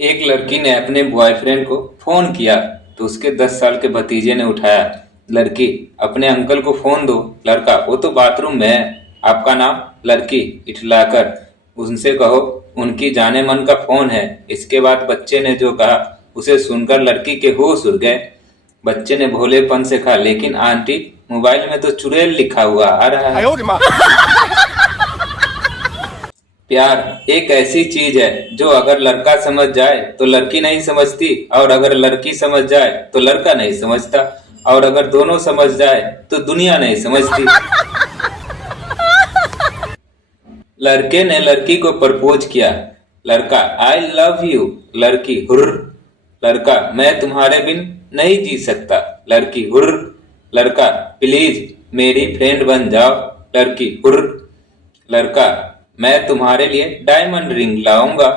एक लड़की ने अपने बॉयफ्रेंड को फोन किया तो उसके 10 साल के भतीजे ने उठाया। लड़की, अपने अंकल को फोन दो। लड़का, वो तो बाथरूम में है। आपका नाम? लड़की इठलाकर, उनसे कहो उनकी जाने मन का फोन है। इसके बाद बच्चे ने जो कहा उसे सुनकर लड़की के होश उड़ गए। बच्चे ने भोलेपन से कहा, लेकिन आंटी, मोबाइल में तो चुड़ैल लिखा हुआ आ रहा है। प्यार एक ऐसी चीज है जो अगर लड़का समझ जाए तो लड़की नहीं समझती, और अगर लड़की समझ जाए तो लड़का नहीं समझता, और अगर दोनों समझ जाए तो दुनिया नहीं समझती। लड़के ने लड़की को प्रपोज किया। लड़का, आई लव यू। लड़की, हुर्र। लड़का, मैं तुम्हारे बिन नहीं जी सकता। लड़की, हुर्र। लड़का, प्लीज मेरी फ्रेंड बन जाओ। लड़की, हुर्र। लड़का, मैं तुम्हारे लिए डायमंड रिंग लाऊंगा।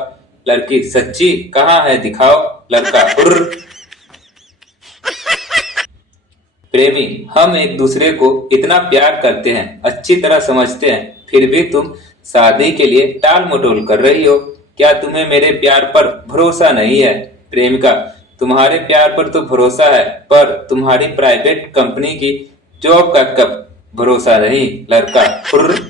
लड़की, सच्ची? कहाँ है, दिखाओ। लड़का, हुर्र। प्रेमी, हम एक दूसरे को इतना प्यार करते हैं, अच्छी तरह समझते हैं, फिर भी तुम शादी के लिए टाल मटोल कर रही हो। क्या तुम्हें मेरे प्यार पर भरोसा नहीं है? प्रेमिका, तुम्हारे प्यार पर तो भरोसा है, पर तुम्हारी प्राइवेट कंपनी की जॉब का कब भरोसा नहीं। लड़का, हुर्र।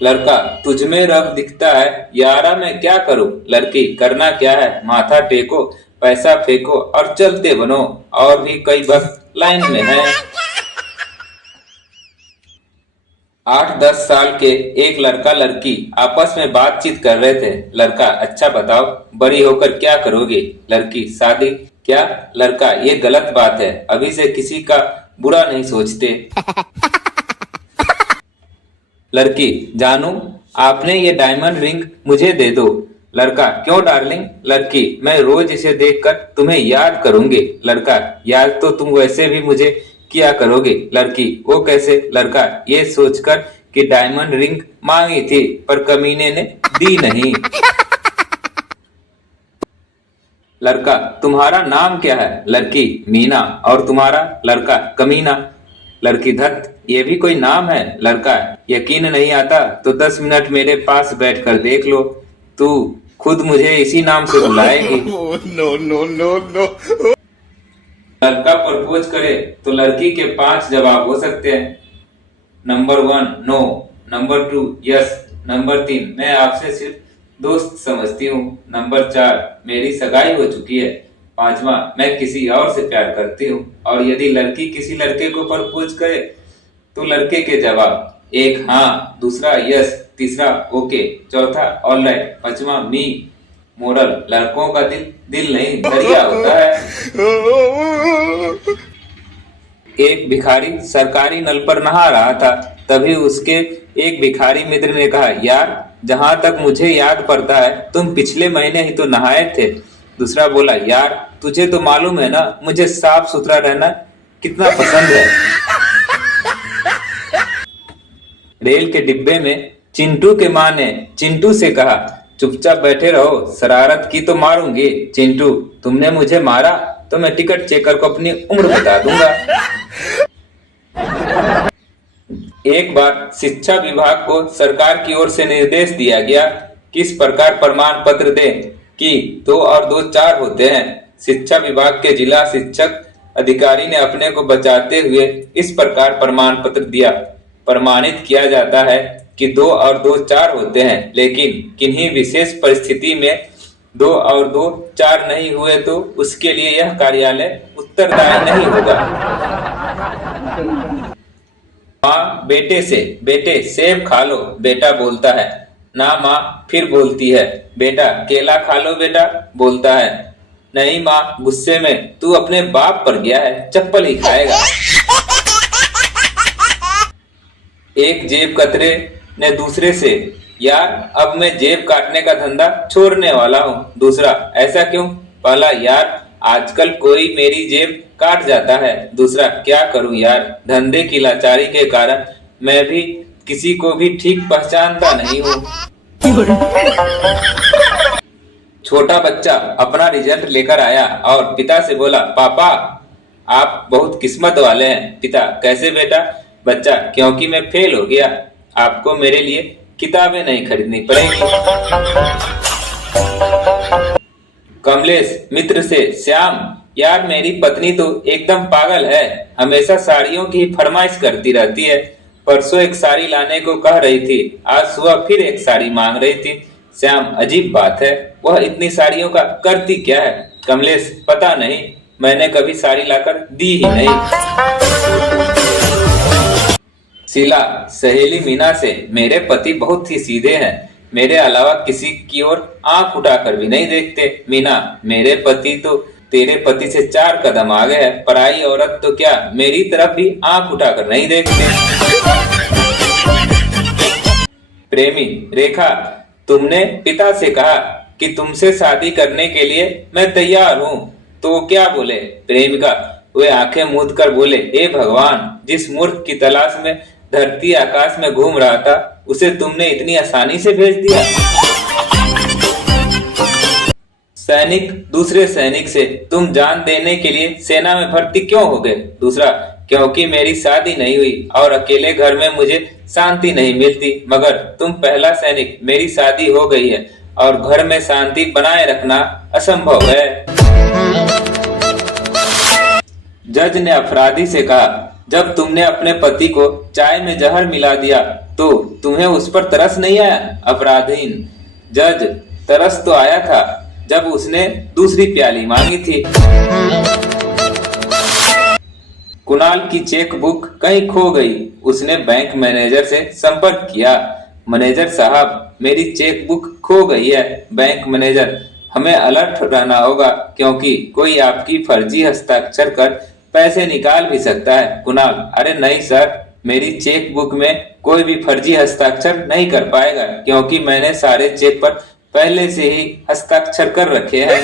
लड़का, तुझमें रब दिखता है, यारा मैं क्या करूं। लड़की, करना क्या है, माथा टेको, पैसा फेंको और चलते बनो। और भी कई भक्त लाइन में हैं। 8-10 साल के एक लड़का लड़की आपस में बातचीत कर रहे थे। लड़का, अच्छा बताओ, बड़ी होकर क्या करोगे। लड़की, शादी। क्या? लड़का, ये गलत बात है, अभी से किसी का बुरा नहीं सोचते। लड़की, जानू, आपने ये डायमंड रिंग मुझे दे दो। लड़का, क्यों डार्लिंग। लड़की, मैं रोज इसे देखकर तुम्हें याद करूंगी। लड़का, याद तो तुम वैसे भी मुझे किया करोगे। लड़की, वो कैसे। लड़का, ये सोचकर कि डायमंड रिंग मांगी थी पर कमीने ने दी नहीं। लड़का, तुम्हारा नाम क्या है। लड़की, मीना। और तुम्हारा। लड़का, कमीना। लड़की, धत, ये भी कोई नाम है। लड़का, यकीन नहीं आता तो 10 मिनट मेरे पास बैठकर देख लो, तू खुद मुझे इसी नाम से बुलाएगी। No no no no. लड़का प्रपोज करे तो लड़की के 5 जवाब हो सकते हैं। Number 1, no. Number 2, yes. Number 3, मैं आपसे सिर्फ दोस्त समझती हूँ। नंबर 4, मेरी सगाई हो चुकी है। 5वां, मैं किसी और से प्यार करती हूँ। और यदि लड़की किसी लड़के को प्रपोज करे तो लड़के के जवाब: 1, हाँ। दूसरा, यस। तीसरा, ओके। चौथा, ऑलराइट। 5वां, मी। मोरल, लड़कों का दिल दिल नहीं दरिया होता है। एक भिखारी सरकारी नल पर नहा रहा था। तभी उसके एक भिखारी मित्र ने कहा, यार, जहां तक मुझे याद पड़ता है तुम पिछले महीने ही तो नहाए थे। दूसरा बोला, यार, तुझे तो मालूम है ना मुझे साफ सुथरा रहना कितना पसंद है। रेल के डिब्बे में चिंटू के माँ ने चिंटू से कहा, चुपचाप बैठे रहो, शरारत की तो मारूंगी। चिंटू, तुमने मुझे मारा तो मैं टिकट चेकर को अपनी उम्र बता दूंगा। एक बार शिक्षा विभाग को सरकार की ओर से निर्देश दिया गया, किस प्रकार प्रमाण पत्र दें कि 2 और 2 4 होते हैं। शिक्षा विभाग के जिला शिक्षक अधिकारी ने अपने को बचाते हुए इस प्रकार प्रमाण पत्र दिया। प्रमाणित किया जाता है कि 2 और 2 4 होते हैं, लेकिन किन्हीं विशेष परिस्थिति में 2 और 2 4 नहीं हुए तो उसके लिए यह कार्यालय उत्तरदायी नहीं होगा। माँ बेटे से, बेटे सेब खा लो, बेटा बोलता है। ना माँ, फिर बोलती है, बेटा केला खा लो बेटा, बोलता है। नहीं माँ, गुस्से में, तू अपने बाप पर गया है, चप्पल ही खाएगा। एक जेब कतरे ने दूसरे से, यार, अब मैं जेब काटने का धंधा छोड़ने वाला हूँ। दूसरा, ऐसा क्यों। पहला, यार, आजकल कोई मेरी जेब काट जाता है। दूसरा, क्या करूं यार, धंधे की लाचारी के कारण मैं भी किसी को भी ठीक पहचानता नहीं हूँ। छोटा बच्चा अपना रिजल्ट लेकर आया और पिता से बोला, पापा, आप बहुत किस्मत वाले हैं। पिता, कैसे बेटा। बच्चा, क्योंकि मैं फेल हो गया, आपको मेरे लिए किताबें नहीं खरीदनी पड़ेगी। कमलेश मित्र से, श्याम यार मेरी पत्नी तो एकदम पागल है, हमेशा साड़ियों की फरमाइश करती रहती है। परसों एक साड़ी लाने को कह रही थी, आज सुबह फिर एक साड़ी मांग रही थी। श्याम अजीब बात है, वह इतनी साड़ियों का करती क्या है? कमलेश पता नहीं, मैंने कभी साड़ी लाकर दी ही नहीं। शीला सहेली मीना से, मेरे पति बहुत ही सीधे हैं, मेरे अलावा किसी की ओर आंख उठाकर भी नहीं देखते। मीना मेरे पति तो तेरे पति से 4 कदम आगे है, पराई औरत तो क्या मेरी तरफ भी आंख उठाकर नहीं देखते। प्रेमी रेखा, तुमने पिता से कहा कि तुमसे शादी करने के लिए मैं तैयार हूँ, तो क्या बोले? प्रेमिका वे आंखें मूंद कर बोले, हे भगवान, जिस मूर्ख की तलाश में धरती आकाश में घूम रहा था उसे तुमने इतनी आसानी से भेज दिया। सैनिक दूसरे सैनिक से, तुम जान देने के लिए सेना में भर्ती क्यों हो गए? दूसरा, क्योंकि मेरी शादी नहीं हुई और अकेले घर में मुझे शांति नहीं मिलती। मगर तुम पहला सैनिक, मेरी शादी हो गई है और घर में शांति बनाए रखना असंभव है। जज ने अपराधी से कहा, जब तुमने अपने पति को चाय में जहर मिला दिया तो तुम्हें उस पर तरस नहीं आया? अपराधीन जज, तरस तो आया था जब उसने दूसरी प्याली मांगी थी। कुणाल की चेक बुक कहीं खो गई, उसने बैंक मैनेजर से संपर्क किया। मैनेजर साहब, मेरी चेक बुक खो गई है। बैंक मैनेजर, हमें अलर्ट रहना होगा क्योंकि कोई आपकी फर्जी हस्ताक्षर कर पैसे निकाल भी सकता है। कुणाल, अरे नहीं सर, मेरी चेक बुक में कोई भी फर्जी हस्ताक्षर नहीं कर पाएगा क्योंकि मैंने सारे चेक पर पहले से ही हस्ताक्षर कर रखे हैं।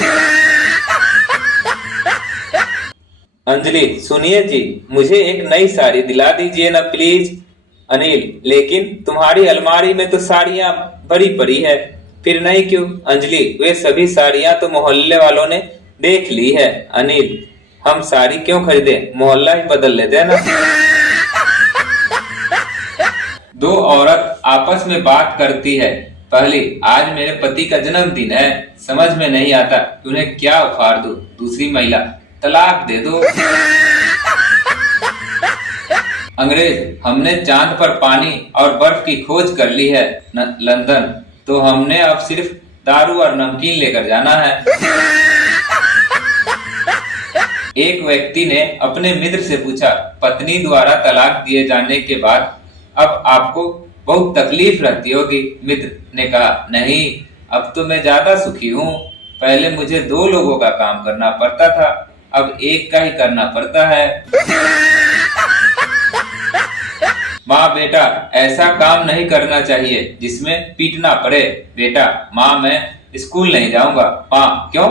अंजलि, सुनिए जी, मुझे एक नई साड़ी दिला दीजिए ना प्लीज। अनिल, लेकिन तुम्हारी अलमारी में तो साड़ियां भरी पड़ी है, फिर नहीं क्यों? अंजलि, वे सभी साड़ियां तो मोहल्ले वालों ने देख ली है। अनिल, हम साड़ी क्यों खरीदे, मोहल्ला ही बदल लेते हैं ना। दो औरत आपस में बात करती है। पहली, आज मेरे पति का जन्मदिन है, समझ में नहीं आता कि उन्हें क्या उपहार दूं। दूसरी महिला, तलाक दे दो। अंग्रेज, हमने चांद पर पानी और बर्फ की खोज कर ली है लंदन, तो हमने अब सिर्फ दारू और नमकीन लेकर जाना है। एक व्यक्ति ने अपने मित्र से पूछा, पत्नी द्वारा तलाक दिए जाने के बाद अब आपको बहुत तकलीफ रहती होगी? मित्र ने कहा, नहीं, अब तो मैं ज्यादा सुखी हूँ। पहले मुझे 2 लोगों का काम करना पड़ता था, अब एक का ही करना पड़ता है। माँ, बेटा ऐसा काम नहीं करना चाहिए जिसमें पीटना पड़े। बेटा, माँ मैं स्कूल नहीं जाऊंगा। माँ, क्यों?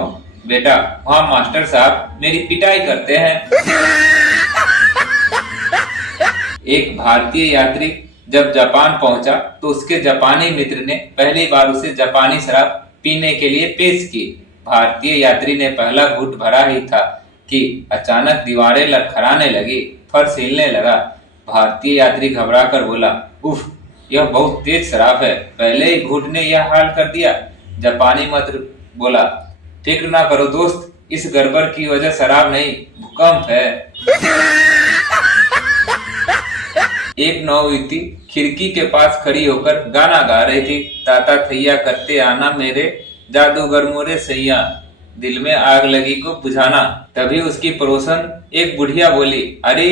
बेटा, वहाँ मास्टर साहब मेरी पिटाई करते हैं। एक भारतीय यात्री जब जापान पहुंचा तो उसके जापानी मित्र ने पहली बार उसे जापानी शराब पीने के लिए पेश की। भारतीय यात्री ने पहला घूंट भरा ही था कि अचानक दीवारें लड़खड़ाने लगी, फर्श हिलने लगा। भारतीय यात्री घबरा कर बोला, उफ, यह बहुत तेज शराब है, पहले ही घूंट ने यह हाल कर दिया। जापानी मित्र बोला, फिक्र ना करो दोस्त, इस गड़बड़ की वजह शराब नहीं, भूकंप है। एक नौयुवती खिड़की के पास खड़ी होकर गाना गा रही थी, ताता थैया करते आना मेरे जादूगर मोरे सैया, दिल में आग लगी को बुझाना। तभी उसकी पड़ोसन एक बुढ़िया बोली, अरे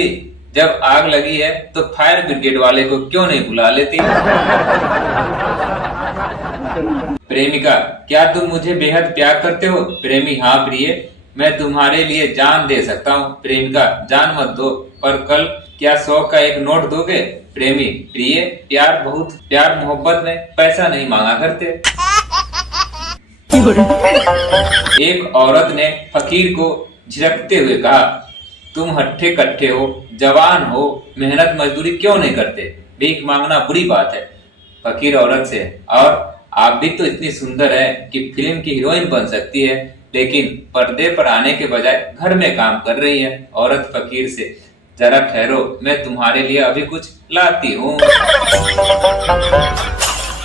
जब आग लगी है तो फायर ब्रिगेड वाले को क्यों नहीं बुला लेती? प्रेमिका, क्या तुम मुझे बेहद प्यार करते हो? प्रेमी, हाँ प्रिय, मैं तुम्हारे लिए जान दे सकता हूँ। प्रेमिका, जान मत दो, पर कल क्या 100 का एक नोट दोगे? प्रेमी, प्रिय, प्यार मोहब्बत में पैसा नहीं मांगा करते। एक औरत ने फकीर को झिड़कते हुए कहा, तुम हट्ठे कट्ठे हो, जवान हो, मेहनत मजदूरी क्यों नहीं करते? भीख मांगना बुरी बात है। फकीर औरत से, और आप भी तो इतनी सुंदर है कि फिल्म की हीरोइन बन सकती है, लेकिन पर्दे पर आने के बजाय घर में काम कर रही है। औरत फकीर से, जरा ठहरो, मैं तुम्हारे लिए अभी कुछ लाती हूँ।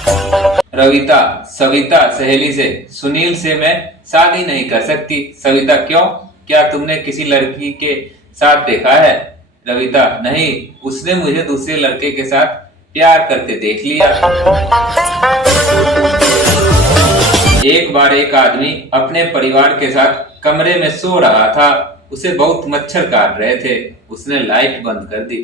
रविता, सविता सहेली से, सुनील से मैं शादी नहीं कर सकती। सविता, क्यों? क्या तुमने किसी लड़की के साथ देखा है? रविता, नहीं, उसने मुझे दूसरे लड़के के साथ प्यार करते देख लिया। एक बार एक आदमी अपने परिवार के साथ कमरे में सो रहा था। उसे बहुत मच्छर काट रहे थे। उसने लाइट बंद कर दी।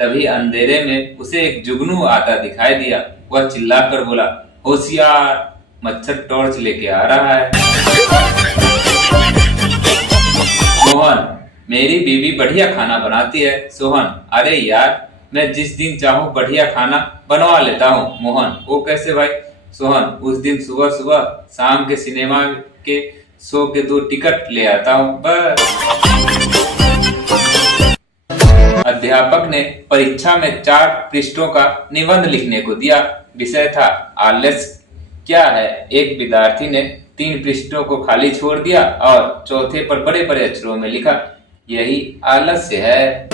तभी अंधेरे में उसे एक जुगनू आता दिखाई दिया। वह चिल्लाकर बोला, होशियार, मच्छर टॉर्च लेके आ रहा है। मोहन, मेरी बीवी बढ़िया खाना बनाती है। सोहन, अरे यार, मैं जिस दिन चाहूँ बढ़िया खाना बनवा लेता हूँ। मोहन, वो कैसे भाई? सोहन, उस दिन सुबह सुबह शाम के सिनेमा के शो के 2 टिकट ले आता हूँ बस। अध्यापक ने परीक्षा में 4 पृष्ठों का निबंध लिखने को दिया। विषय था आलस्य क्या है। एक विद्यार्थी ने 3 पृष्ठों को खाली छोड़ दिया और चौथे पर बड़े बड़े अक्षरों में लिखा, यही आलस्य है।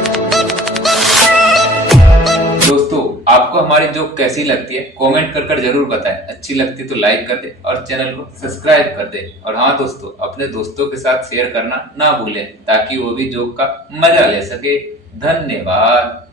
दोस्तों, आपको हमारी जोक कैसी लगती है कमेंट कर जरूर बताएं। अच्छी लगती तो लाइक कर दे और चैनल को सब्सक्राइब कर दे। और हाँ दोस्तों, अपने दोस्तों के साथ शेयर करना ना भूलें ताकि वो भी जोक का मजा ले सके। धन्यवाद।